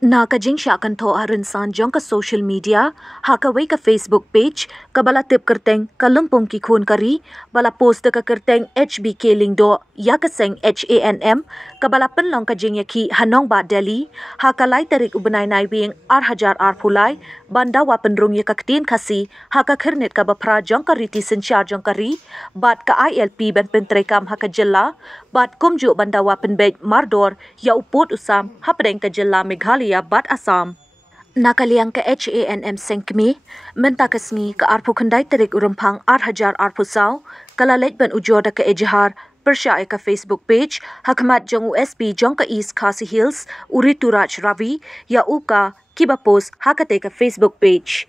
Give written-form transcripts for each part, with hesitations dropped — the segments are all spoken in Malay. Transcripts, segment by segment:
Nakajing siya kan tho harin san jong ka social media, hakaway ka Facebook page, kabala tip kerteng kalumpong ki khun kari, bala post ka kerteng HBK lingdo, ya kaseng HANM, kabala penlong ka jing yaki hanong ba Delhi, hakalay tarik ubenay nay wing hajar pulay, banda wa penrung ya kaktin kasi, haka kernit ka bapra jong ka riti sensyar jong kari, bat ka ILP ban pentrekam haka jela, bat kumju banda wa penbej mardor, ya uput usam, hapdeng ka jela Meghalaya bat Assam. Nakaliang ka HANM sengkmi, mentakasngi ka arpu kandai terik urumpang hajar saw, kalalet ban ujoda ka ejihar, persyai ka Facebook page, hakmat jong USP jong ka East Khasi Hills, Urituraj Ravi, ya uka kiba post hakate ka Facebook page.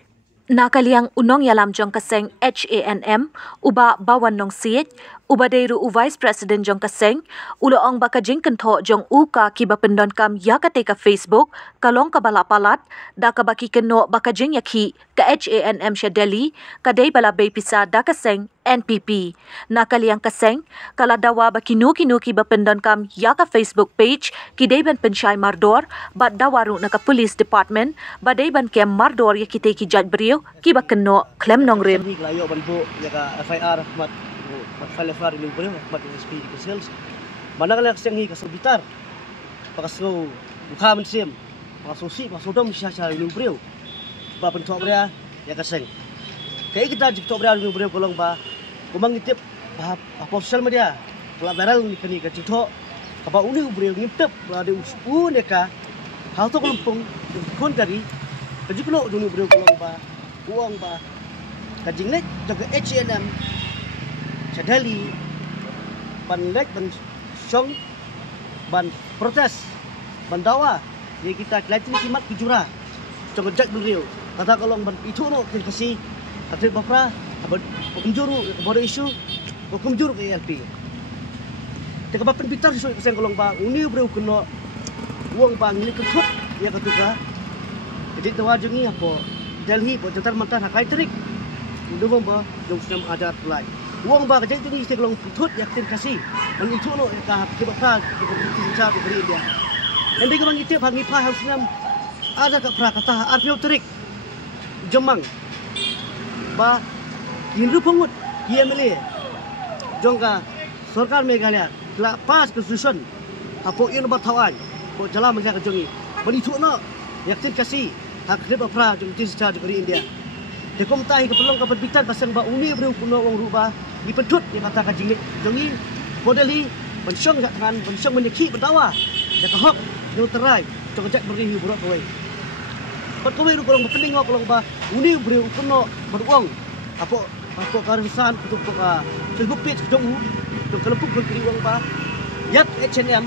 Nakaliang unong yalam jong kaseng HANM, uba bawan nong siet, uba deiru Vice President jong kaseng, uloong baka jingkentho jong uka kiba pendon kam yakate ka Facebook, kalong kabalapalat, da kabaki keno baka jing yakhi ka HANM siya Delhi, kadai bala bay pisa da kaseng NPP. Nakaliang kaseng, kaladawa baki nuki ba pendon kam yaka Facebook page, kidai ban pensyai mardor, bat dawaru naka police department, badai ban kem mardor yakite ki jaj beriu, kiba keno klem nong rim. Layo bantu yaka FIR mat file FIR ni beriu mat SP ke sales. Mana kala kaseng hi kasabitar. Pakaso buka mensim, pakasosi pasodom sya ni beriu. Ba pentok beria ya kaseng. Kaya kita jikto beria ni beriu kolong ba kumang itip apa sosial media kalau viral ni kini kacito kaba uni beriu ngintip ada neka hal tu kelompong kon kari kajikno duni beriu kolong ba uang ba kajingnek jaga HNM Delhi ban lek ban song ban protes ban dawa ni kita kelaitin kimat kujura jaga jak beriu kata kolong ban itu no kasi kata bapra penjuru pada isu penjuru ke ILP. Jika bapak pintar sesuai keseng kolong bang, uni beri kena uang bang ini ketut ya ketuka. Jadi tawa jengi apa Delhi buat jantar mantan hakai terik. Udah bang bah jom senam ajar pulai. Uang bang jadi jengi saya kolong ketut ya kita kasih. Dan itu no kita kebakar kita bincang beri dia. Dan dia kemang itu bang ipah harus senam ada kat prakata arpio terik jemang bah Hindu pengut, dia milih. Jongka, Sarkar Meghalaya, telah pas konstitusi. Apa yang bertawan, apa jalan mereka kejongi. Beritu no, yakin kasih hak hidup apa jong secara dari India. Dekom tahi keperluan keperbitan pasang ba uni beri kuno wong rubah dipedut yang kata kajing jongi modeli bensyong kat tangan bensyong menyeki berdawa. Dak hok do terai jong jak beri buruk kowe. Pat kowe ru kolong penting kolong ba uni beri kuno beruang. Apa karisan untuk Facebook page dong kelompok beri uang ba yat HNM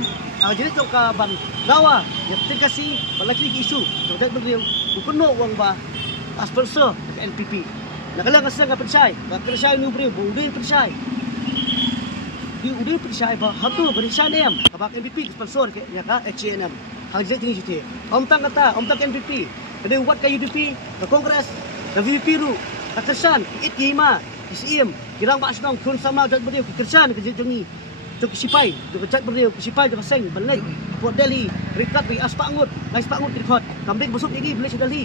jadi jong ka ban dawa yat tingkasi balaki isu jong dak beri kuno uang ba sponsor ke NPP nak kala kasang ka pensai ni beri budin pensai di pensai ba hatu beri SNM kabak NPP sponsor ke ya ka HNM hal jadi tinggi jute om tang NPP ada buat ka UDP ke kongres ke VP ru kesan itima ISIM kirang pak senong kun sama jat beriu kesan ke jengi jok sipai jok jat beriu sipai jok seng balai buat Delhi rekat bi aspangut rekat kambing busuk gigi beli Delhi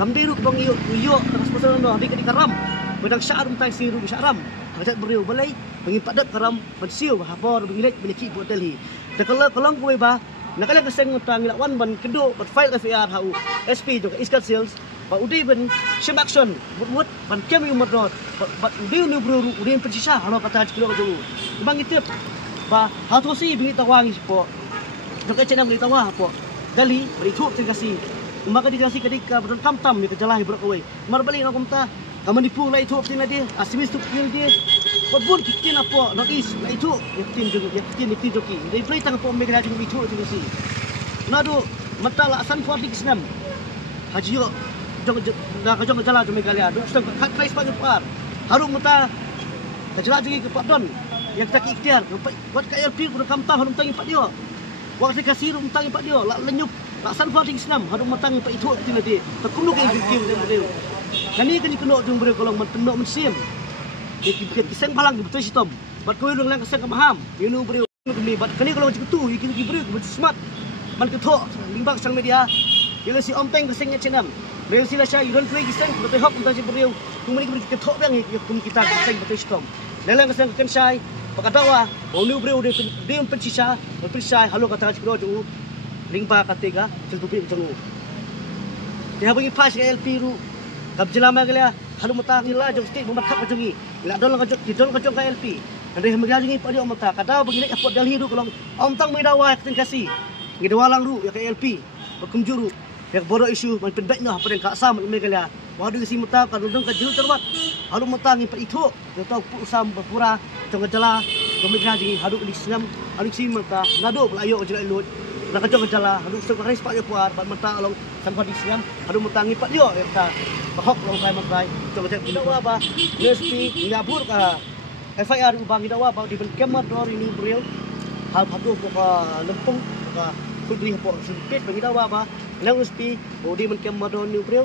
kambing ru bang iyo sponsor no habis ke karam bedang syarum tai siru syaram jat beriu balai mengimpat dat karam bensiu habor bengilet menyeki buat Delhi kalau kowe ba nakala keseng utang lawan ban kedo bat file FIR hau SP jok iskat sales ba udai ban action buat ban kem yu modot ba udai ni bro udai pensisa halo kata kilo tu bang itu ba hatosi bingi tawang ispo jok cenam bingi tawang po Delhi beri thuk kasih maka dikasih ketika beron tam ni kejalah bro kowe mar bali no kumta kamu nipu lai thuk tin dia asimis tu kil dia babun kitin apa no is lai thuk yakin joki dei play tang po megala jeng itu kasih nado mata la san 46 haji yo jong jalan jom Meghalaya duk sedang kat place pada par harum mata kejalan lagi ke Padon yang tak ikhtiar buat KLP pun kamtah harum tangi pak dia waktu kasih harum tangi pak dia lak lenyup lak san 46 harum matang pak itu tin dia takunu ke ikhtiar dia kani kena jong beri kolong mentenok mensim kiseng palang betul sitom buat kowe lang keseng kemaham you know beri Kemlibat kani kalau macam tu iki beri macam smart man ketok limbak sang media bila si ompeng kesengnya cenam bel sila syai don play kiseng betul hok untuk si beriu tumuni beri ketok bang kita keseng betul stom lelang keseng ken syai pakadawa onu beriu dia pensisa pensai halo kata cikro ju limba katiga celtupi cengu dia bagi pas ke LP ru kap jelama gelia halo mata gila jong stik bumat kap jongi la don ka LP Andai hamba jangi pada om ta kada begini effort dalhi ru kalau om tang mai dawa tin kasi ngi dawalang ru ya ke LP bakum juru ya boro isu man pendek noh pada ka sam me kala wadu si mata ka dudung ka juru terwat halu mata ngi pat itu ya tau pu sam berpura jong jala jong me jangi hadu di sinam halu si mata ngado belayo jela lut nak jong jala hadu sok rais pak ya puar pat mata along sampai di sinam hadu mata ngi pat yo ya ta bahok long kai makai jong jala ba USP ngabur ka FIR ubang idawa ba di Kemar Dor ini beriau hal patu ko lempung ka kudri po sempit pengidawa ba lang USP di Kemar Dor ni beriau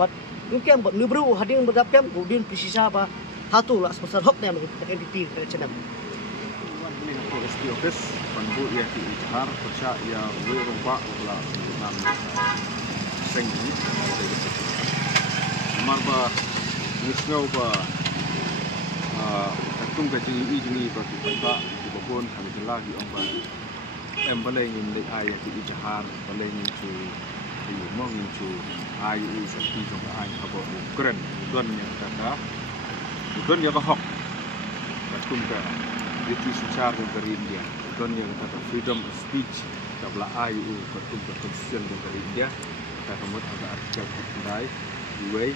pat nukem ni beriau hading berdapkem kemudian pisisa ba hatu lah sebesar hok nem NDP cenam USP office panbu ya di Johar persya ya we rompa ula nam senggi marba nisngau ba tung kaji ini bagi pada di babon kami telah di omba baleng ini ayah di Johar baleng itu di mong itu ayah seperti jong ayah kabur keren donnya kata donnya bahok batum ka itu secara dari India donnya kata freedom of speech kabla ayah batum ka konstitusi dari India kata kemudian ada artikel kedai way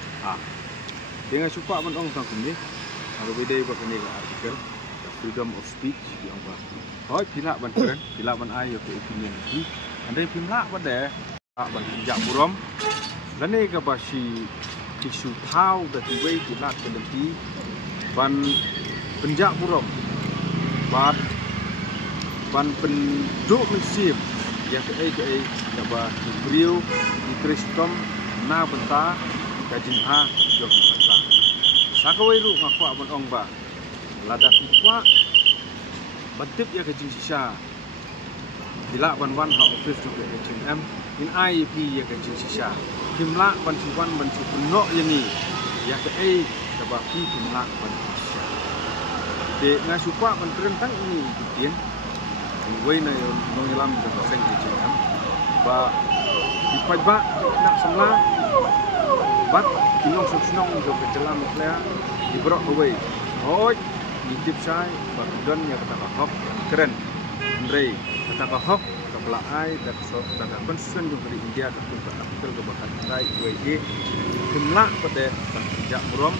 dengan suka menong tangkum ni kalau beda begini artikel freedom of speech yang bah. Oh, pila ban keren, pila ban ayo ke opinion ni. Andai pila ban deh, ban jak buram. Dan ni ke basi isu tahu dah tiwai pila kendenti ban penjak buram. Ban penduk mesim yang ke kaba beriu di Kristom na benta kajin a jok benta. Sakawai lu ngakwa abon ong ba lada fikwa batip ya kajing sisa bila ban ha office tu ke HMM in IP ya kajing sisa kimla ban siwan ban supunno yani ya ke ka ba ki kimla ban sisa de nga supa ban terentang ini ditien wei na nong yalam ka seng HMM ba dipajba nak semla bat kinong suksnong jo ke dalam klea dibrok away hoi ditip sai bakdon ya kata hok keren Andre kata hok kepala ai dan so kata konstituen jo dari India kata artikel ke bakat sai WE jumlah pada jak murom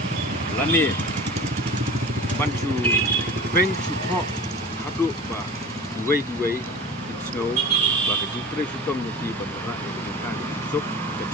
lani bancu bencu hok hadu ba way snow ba ke jitre sukom nyati pada rak yang kan sok ke